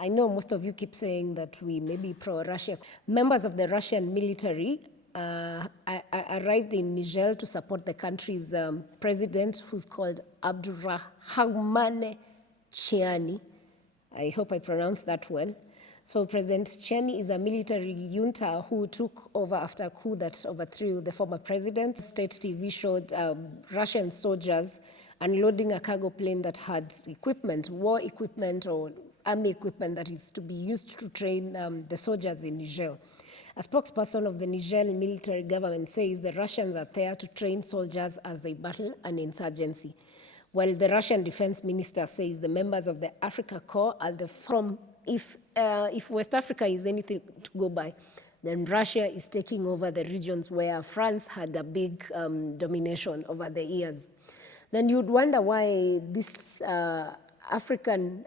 I know most of you keep saying that we may be pro-Russia. Members of the Russian military arrived in Niger to support the country's president, who's called Abdourahamane Tchiani. I hope I pronounced that well. So President Tchiani is a military junta who took over after a coup that overthrew the former president. State TV showed Russian soldiers unloading a cargo plane that had equipment, war equipment or army equipment that is to be used to train the soldiers in Niger. A spokesperson of the Nigerian military government says the Russians are there to train soldiers as they battle an insurgency, while the Russian defense minister says the members of the Africa Corps are if West Africa is anything to go by, then Russia is taking over the regions where France had a big domination over the years. Then you'd wonder why these African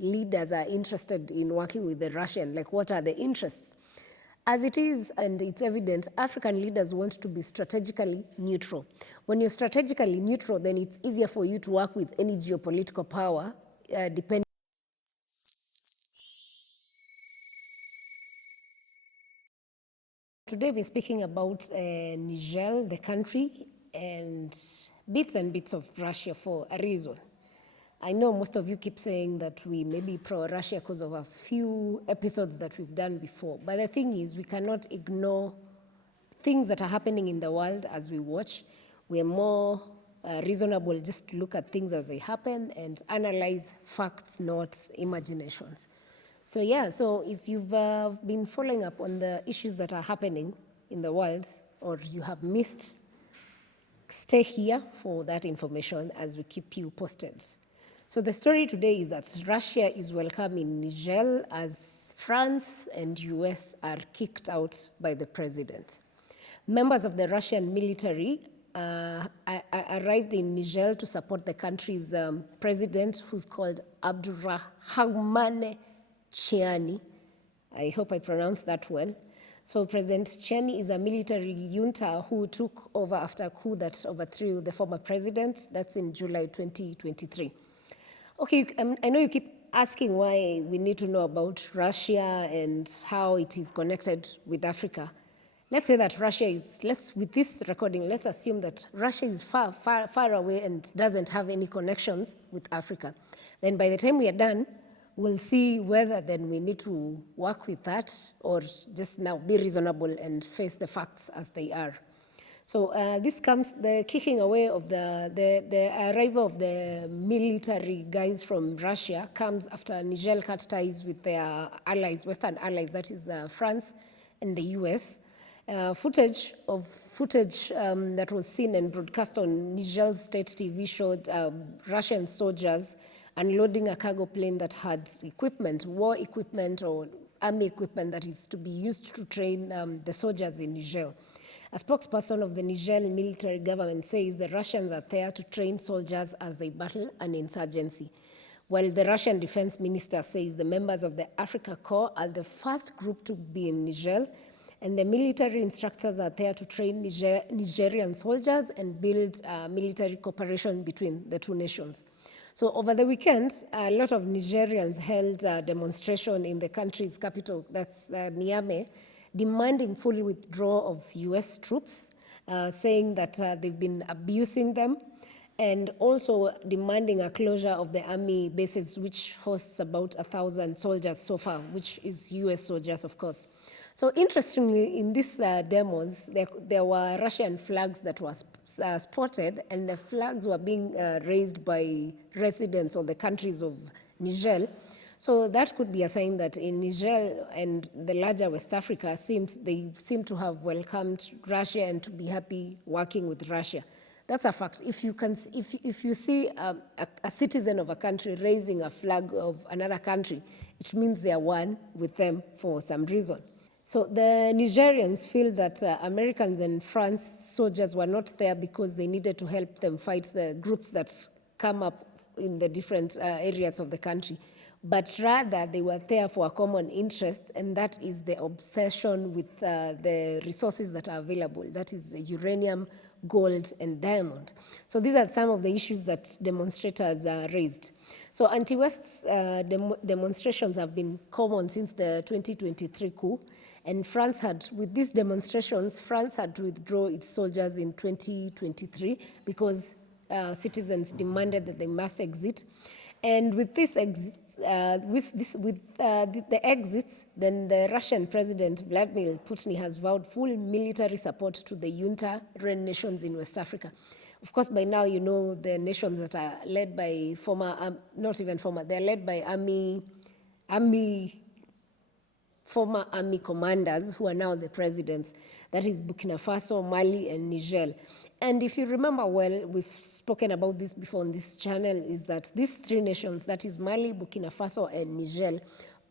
leaders are interested in working with the Russian, like what are the interests? As it is, and it's evident, African leaders want to be strategically neutral. When you're strategically neutral, then it's easier for you to work with any geopolitical power, depending. Today we're speaking about Niger, the country, and bits of Russia for a reason. I know most of you keep saying that we may be pro-Russia because of a few episodes that we've done before. But the thing is, we cannot ignore things that are happening in the world as we watch. We're more reasonable just to look at things as they happen and analyze facts, not imaginations. So yeah, so if you've been following up on the issues that are happening in the world, or you have missed, stay here for that information as we keep you posted. So the story today is that Russia is welcoming Niger as France and US are kicked out by the president. Members of the Russian military arrived in Niger to support the country's president, who's called Abdourahamane Tchiani. I hope I pronounced that well. So President Tchiani is a military junta who took over after a coup that overthrew the former president. That's in July 2023. Okay, I know you keep asking why we need to know about Russia and how it is connected with Africa. Let's say that Russia is, with this recording, let's assume that Russia is far, far, far away and doesn't have any connections with Africa. Then by the time we are done, we'll see whether then we need to work with that or just now be reasonable and face the facts as they are. So this comes, the kicking away of the arrival of the military guys from Russia comes after Niger cut ties with their allies, Western allies, that is France and the US. Footage that was seen and broadcast on Niger's state TV showed Russian soldiers unloading a cargo plane that had equipment, war equipment or army equipment that is to be used to train the soldiers in Niger. A spokesperson of the Nigerian military government says the Russians are there to train soldiers as they battle an insurgency, while the Russian defense minister says the members of the Africa Corps are the first group to be in Niger, and the military instructors are there to train Nigerian soldiers and build military cooperation between the two nations. So over the weekend, a lot of Nigerians held a demonstration in the country's capital, that's Niamey, demanding full withdrawal of US troops, saying that they've been abusing them, and also demanding a closure of the army bases, which hosts about 1,000 soldiers so far, which is US soldiers, of course. So interestingly, in these demos, there were Russian flags that were spotted, and the flags were being raised by residents of the countries of Niger. So that could be a sign that in Niger and the larger West Africa, they seem to have welcomed Russia and to be happy working with Russia. That's a fact. If you see a citizen of a country raising a flag of another country, it means they are one with them for some reason. So the Nigerians feel that Americans and France soldiers were not there because they needed to help them fight the groups that come up in the different areas of the country, but rather they were there for a common interest, and that is the obsession with the resources that are available. That is uranium, gold, and diamond. So these are some of the issues that demonstrators raised. So anti-West demonstrations have been common since the 2023 coup. And France had, with these demonstrations, France had to withdraw its soldiers in 2023 because citizens demanded that they must exit. And with this exit, the exits, then the Russian President Vladimir Putin has vowed full military support to the Junta run nations in West Africa. Of course, by now you know the nations that are led by they're led by former army commanders who are now the presidents. That is Burkina Faso, Mali, and Niger. And if you remember well, we've spoken about this before on this channel, is that these three nations, that is Mali, Burkina Faso, and Niger,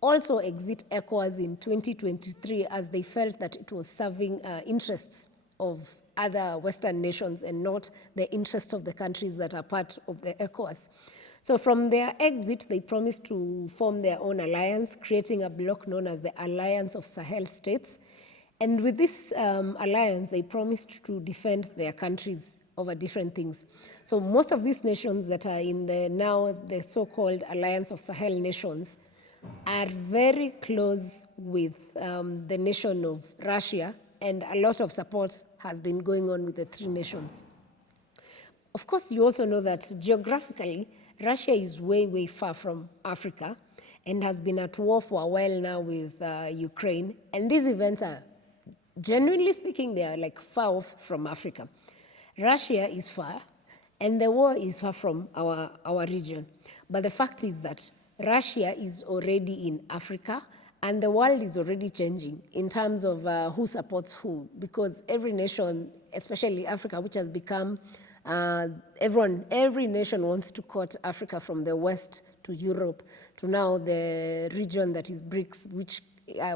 also exit ECOWAS in 2023 as they felt that it was serving interests of other Western nations and not the interests of the countries that are part of the ECOWAS. So from their exit, they promised to form their own alliance, creating a bloc known as the Alliance of Sahel States. And with this alliance, they promised to defend their countries over different things. So most of these nations that are in the so-called Alliance of Sahel nations are very close with the nation of Russia, and a lot of support has been going on with the three nations. Of course, you also know that geographically, Russia is way, way far from Africa and has been at war for a while now with Ukraine. And these events are, genuinely speaking, they are like far off from Africa. Russia is far, and the war is far from our region. But the fact is that Russia is already in Africa, and the world is already changing in terms of who supports who, because every nation, especially Africa, which has become, every nation wants to cut Africa from the West to Europe to now the region that is BRICS,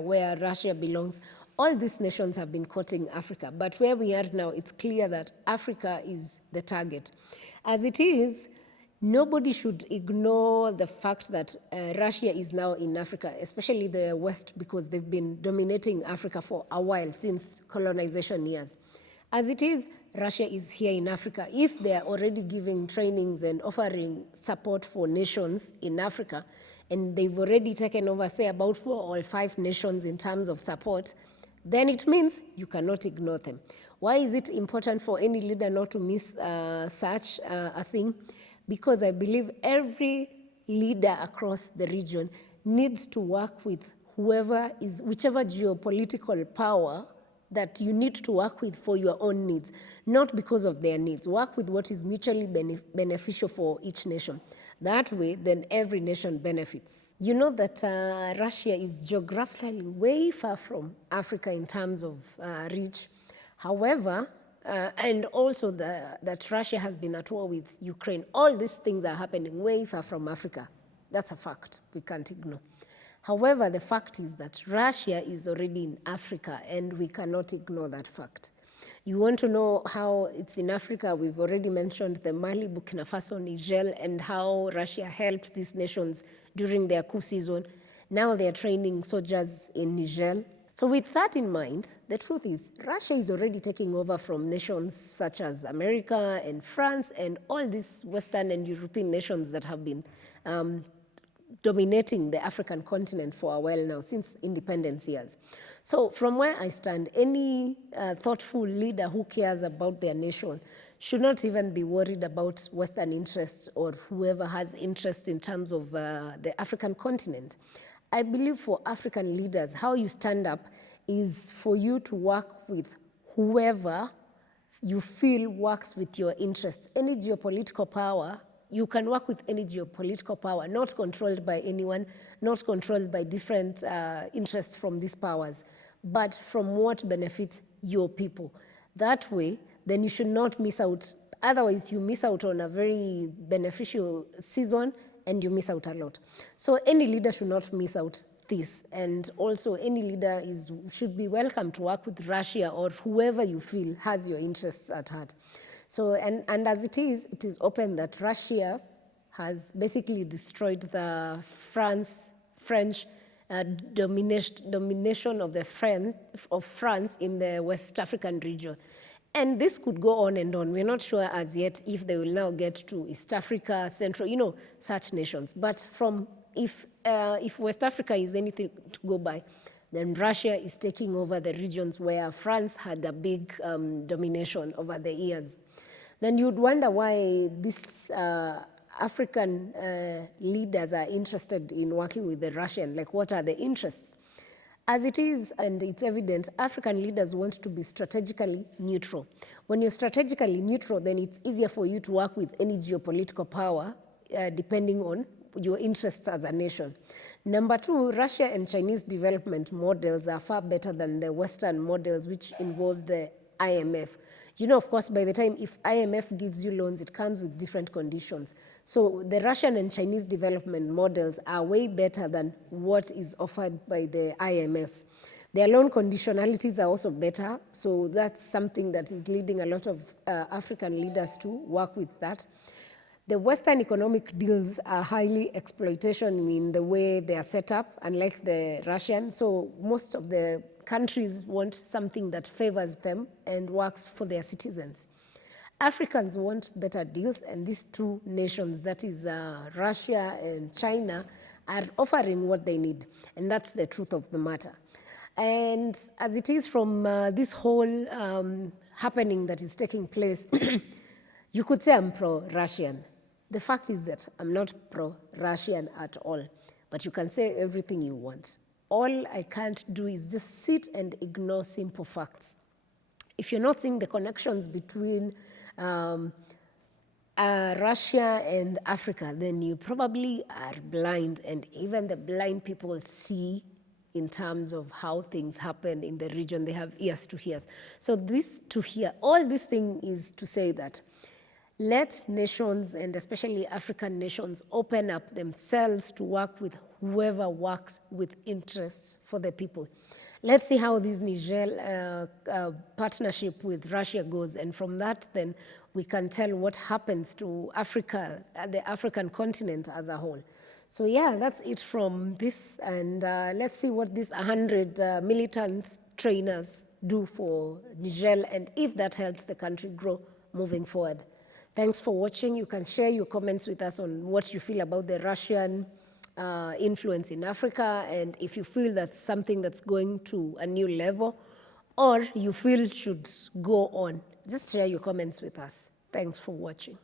where Russia belongs. All these nations have been cutting Africa, but where we are now, it's clear that Africa is the target. As it is, nobody should ignore the fact that Russia is now in Africa, especially the West, because they've been dominating Africa for a while, since colonization years. As it is, Russia is here in Africa. If they are already giving trainings and offering support for nations in Africa, and they've already taken over, say, about 4 or 5 nations in terms of support, then it means you cannot ignore them. Why is it important for any leader not to miss such a thing? Because I believe every leader across the region needs to work with whichever geopolitical power that you need to work with for your own needs, not because of their needs. Work with what is mutually beneficial for each nation. That way, then every nation benefits. You know that Russia is geographically way far from Africa in terms of reach. However, and also that Russia has been at war with Ukraine. All these things are happening way far from Africa. That's a fact we can't ignore. However, the fact is that Russia is already in Africa, and we cannot ignore that fact. You want to know how it's in Africa? We've already mentioned the Mali, Burkina Faso, Niger, and how Russia helped these nations during their coup season. Now they're training soldiers in Niger. So with that in mind, the truth is Russia is already taking over from nations such as America and France and all these Western and European nations that have been dominating the African continent for a while now, since independence years. So from where I stand, any thoughtful leader who cares about their nation should not even be worried about Western interests or whoever has interests in terms of the African continent. I believe for African leaders, how you stand up is for you to work with whoever you feel works with your interests. Any geopolitical power, you can work with any geopolitical power, not controlled by anyone, not controlled by different interests from these powers, but from what benefits your people. That way, then you should not miss out. Otherwise, you miss out on a very beneficial season and you miss out a lot. So any leader should not miss out this. And also any leader should be welcome to work with Russia or whoever you feel has your interests at heart. So, and as it is open that Russia has basically destroyed the French domination of France in the West African region. And this could go on and on. We're not sure as yet if they will now get to East Africa, Central, such nations. But if West Africa is anything to go by, then Russia is taking over the regions where France had a big domination over the years. Then you'd wonder why these African leaders are interested in working with the Russian. Like, what are the interests? As it is, and it's evident, African leaders want to be strategically neutral. When you're strategically neutral, then it's easier for you to work with any geopolitical power, depending on your interests as a nation. Number two, Russia and Chinese development models are far better than the Western models, which involve the IMF. Of course, by the time if IMF gives you loans, it comes with different conditions. So the Russian and Chinese development models are way better than what is offered by the IMFs. Their loan conditionalities are also better. So that's something that is leading a lot of African leaders to work with that. The Western economic deals are highly exploitation in the way they are set up, unlike the Russian. So most of the countries want something that favors them and works for their citizens. Africans want better deals, and these two nations, that is Russia and China, are offering what they need, and that's the truth of the matter. And as it is from this whole happening that is taking place, you could say I'm pro-Russian. The fact is that I'm not pro-Russian at all, but you can say everything you want. All I can't do is just sit and ignore simple facts. If you're not seeing the connections between Russia and Africa, then you probably are blind, and even the blind people see in terms of how things happen in the region. They have ears to hear. So all this thing is to say that let nations, and especially African nations, open up themselves to work with whoever works with interests for the people. Let's see how this Niger partnership with Russia goes, and from that then we can tell what happens to Africa, the African continent as a whole. So yeah, that's it from this, and let's see what these 100 militant trainers do for Niger, and if that helps the country grow moving forward. Thanks for watching. You can share your comments with us on what you feel about the Russian influence in Africa, and if you feel that's something that's going to a new level, or you feel should go on, just share your comments with us. Thanks for watching.